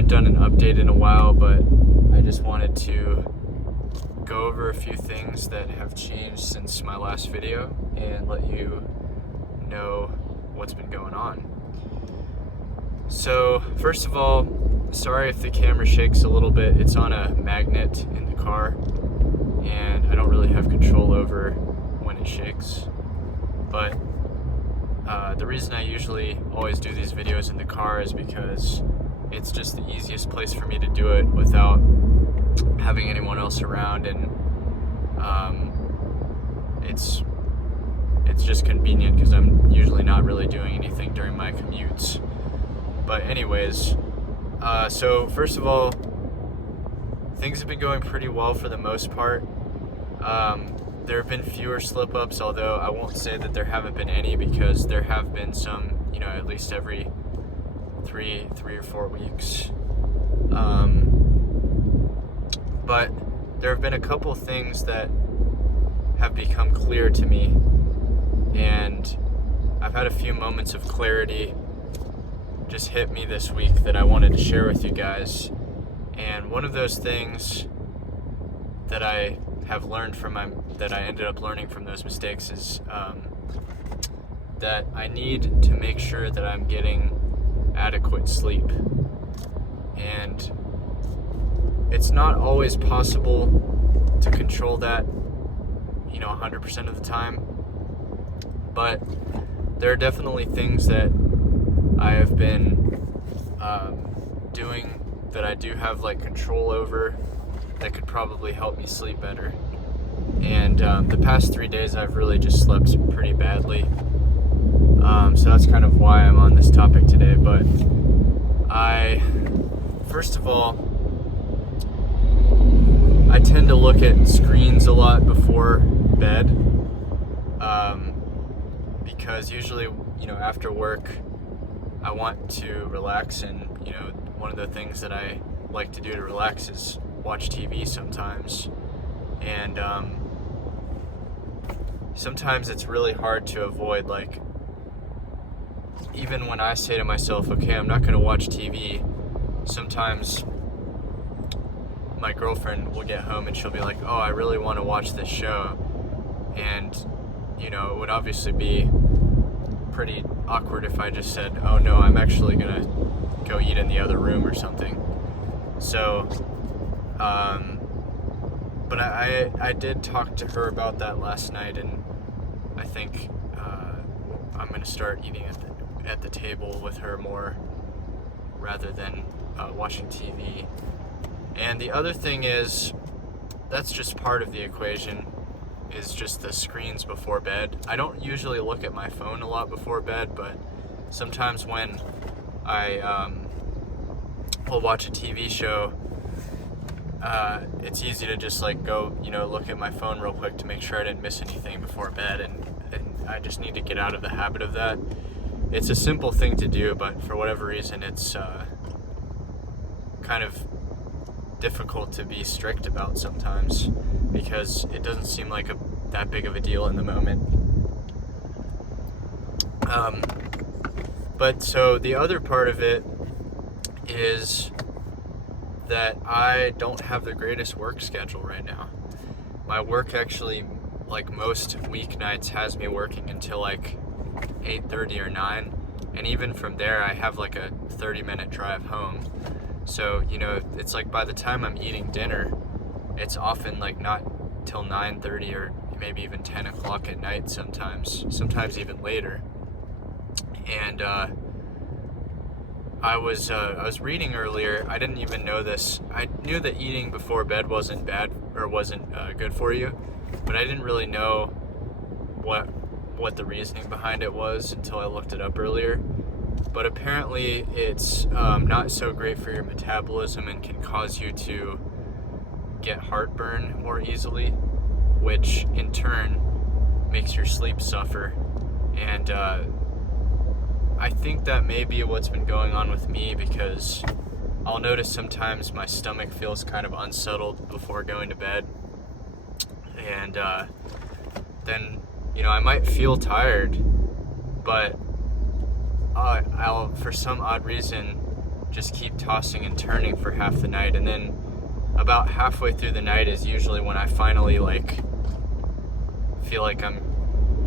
haven't done an update in a while, but I just wanted to go over a few things that have changed since my last video and let you know what's been going on. So, first of all, sorry if the camera shakes a little bit. It's on a magnet in the car, and I don't really have control over when it shakes. But the reason I usually always do these videos in the car is because it's just the easiest place for me to do it without having anyone else around, and it's just convenient because I'm usually not really doing anything during my commutes. But anyways, so first of all, things have been going pretty well for the most part. There have been fewer slip-ups, although I won't say that there haven't been any, because there have been some, at least every three or 4 weeks. But there have been a couple things that have become clear to me, and I've had a few moments of clarity just hit me this week that I wanted to share with you guys. And one of those things that I have learned that I ended up learning from those mistakes is that I need to make sure that I'm getting adequate sleep. And it's not always possible to control that, 100% of the time. But there are definitely things that I have been doing that I do have control over that could probably help me sleep better. And the past 3 days I've really just slept pretty badly. So that's kind of why I'm on this topic today. But first of all, I tend to look at screens a lot before bed, because usually, after work, I want to relax, and, one of the things that I like to do to relax is watch TV sometimes. And sometimes it's really hard to avoid, even when I say to myself, okay, I'm not going to watch TV, sometimes my girlfriend will get home and she'll be like, oh, I really want to watch this show. And, it would obviously be pretty awkward if I just said, oh no, I'm actually going to go eat in the other room or something. So, but I did talk to her about that last night, and I think I'm going to start eating at the table with her more rather than watching TV. And the other thing is, that's just part of the equation, is just the screens before bed. I don't usually look at my phone a lot before bed, but sometimes when I will watch a TV show, it's easy to just go, look at my phone real quick to make sure I didn't miss anything before bed, and I just need to get out of the habit of that. It's a simple thing to do, but for whatever reason, it's kind of difficult to be strict about sometimes, because it doesn't seem like that big of a deal in the moment. But so the other part of it is that I don't have the greatest work schedule right now. My work actually, most weeknights, has me working until 8:30 or 9, and even from there I have a 30-minute drive home. So, it's by the time I'm eating dinner, it's often not till 9:30 or maybe even 10 o'clock at night sometimes even later. And I was reading earlier. I didn't even know this. I knew that eating before bed wasn't bad or wasn't good for you, but I didn't really know what the reasoning behind it was until I looked it up earlier. But apparently it's not so great for your metabolism and can cause you to get heartburn more easily, which in turn makes your sleep suffer. And I think that may be what's been going on with me, because I'll notice sometimes my stomach feels kind of unsettled before going to bed, and then I might feel tired, but I'll, for some odd reason, just keep tossing and turning for half the night, and then about halfway through the night is usually when I finally feel like I'm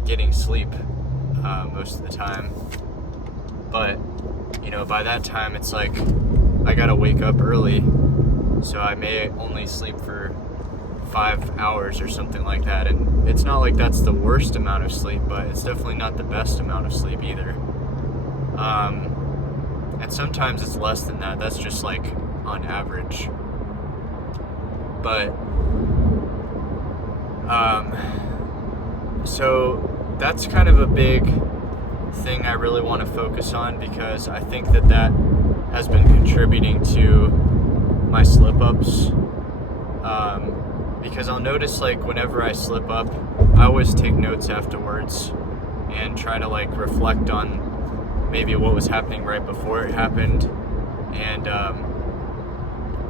getting sleep most of the time. But by that time it's like I gotta wake up early, so I may only sleep for 5 hours or something like that, and it's not like that's the worst amount of sleep, but it's definitely not the best amount of sleep either. And sometimes it's less than that. That's just like on average. But so that's kind of a big thing I really want to focus on, because I think that has been contributing to my slip-ups. Because I'll notice whenever I slip up, I always take notes afterwards and try to reflect on maybe what was happening right before it happened. And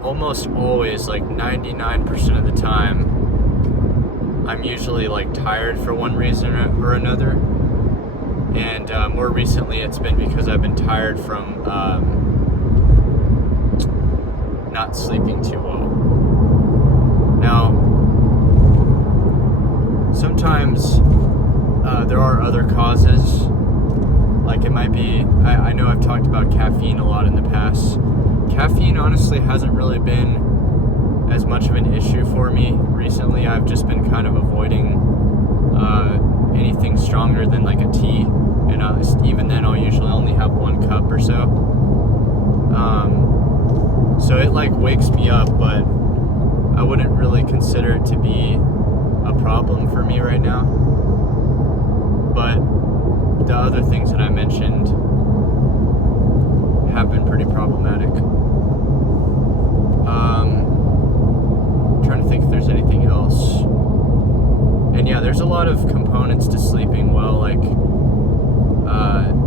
almost always, 99% of the time, I'm usually tired for one reason or another. And more recently it's been because I've been tired from not sleeping too well. Now, sometimes there are other causes. It might be, I know I've talked about caffeine a lot in the past. Caffeine honestly hasn't really been as much of an issue for me recently. I've just been kind of avoiding anything stronger than a tea, and even then I'll usually only have 1 cup or so. So it wakes me up, but I wouldn't really consider it to be a problem for me right now. But the other things that I mentioned have been pretty problematic. Trying to think if there's anything else. And yeah, there's a lot of components to sleeping well,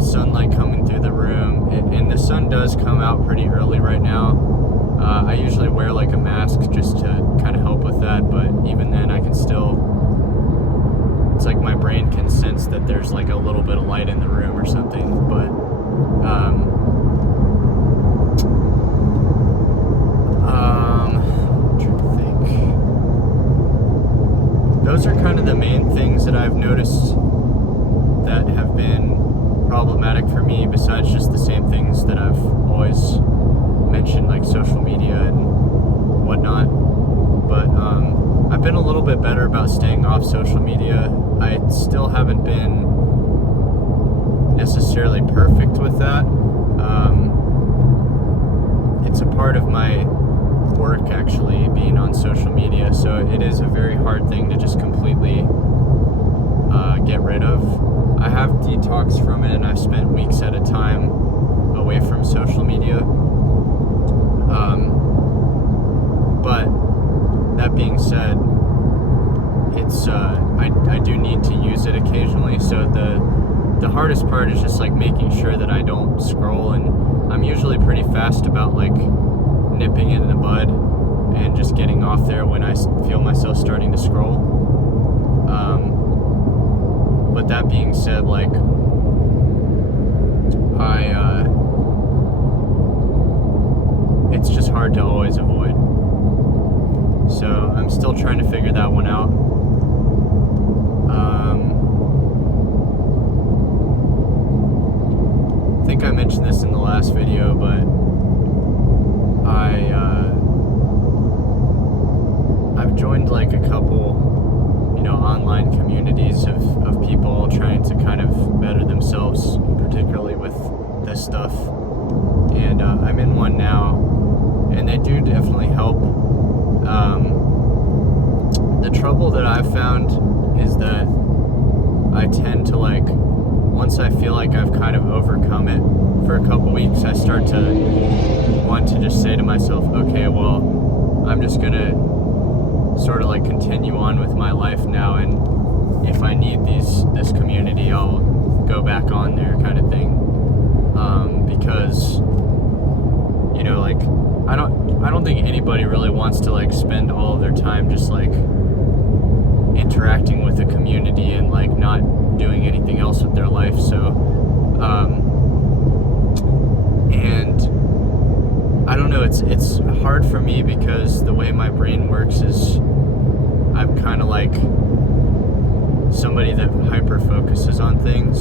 sunlight coming through the room, and the sun does come out pretty early right now. I usually wear a mask just to kind of help with that, but even then I can still, it's my brain can sense that there's a little bit of light in the room or something. But I'm trying to think. Those are kind of the main things that I've noticed that have been problematic for me, besides just the same things that I've always mentioned, social media and whatnot. But I've been a little bit better about staying off social media. I still haven't been necessarily perfect with that. It's a part of my work, actually, being on social media, so it is a very hard thing to just completely get rid of. I have detoxed from it, and I've spent weeks at a time away from social media. But that being said, it's I do need to use it occasionally. So the hardest part is just making sure that I don't scroll, and I'm usually pretty fast about nipping it in the bud and just getting off there when I feel myself starting to scroll. But that being said, it's just hard to always avoid. So I'm still trying to figure that one out. I think I mentioned this in the last video, but I've joined a couple, online communities of people trying to kind of better themselves, particularly with this stuff. And I'm in one now, and they do definitely help. The trouble that I've found is that I tend to once I feel like I've kind of overcome it for a couple weeks, I start to want to just say to myself, okay, well, I'm just gonna sort of continue on with my life now, and if I need this community, I'll go back on there, kind of thing. Because I don't think anybody really wants to spend all of their time just interacting with the community and not doing anything else with their life. So and it's hard for me because the way my brain works is I'm kind of like somebody that hyper focuses on things.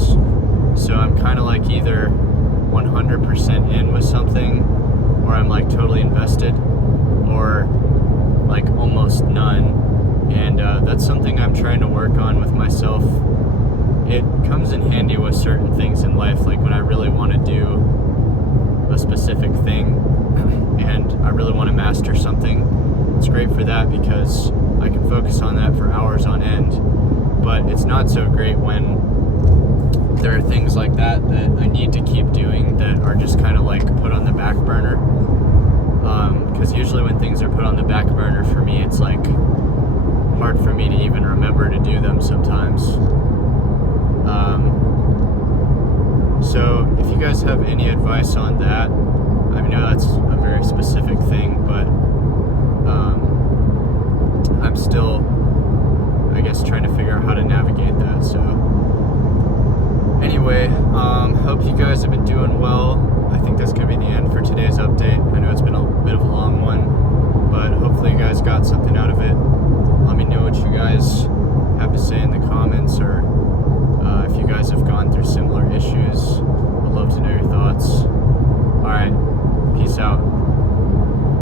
So I'm kind of like either 100% in with something, or I'm like totally invested, or like almost none. And that's something I'm trying to work on with myself. It comes in handy with certain things in life, like when I really want to do a specific thing and I really want to master something. It's great for that because I can focus on that for hours on end. But it's not so great when there are things like that I need to keep doing that are just kind of like put on the back burner. Because usually when things are put on the back burner for me, it's like hard for me to even remember to do them sometimes. So if you guys have any advice on that, I know that's a very specific thing, but I'm still, I guess, trying to figure out how to navigate that. So anyway, hope you guys have been doing well. I think that's going to be the end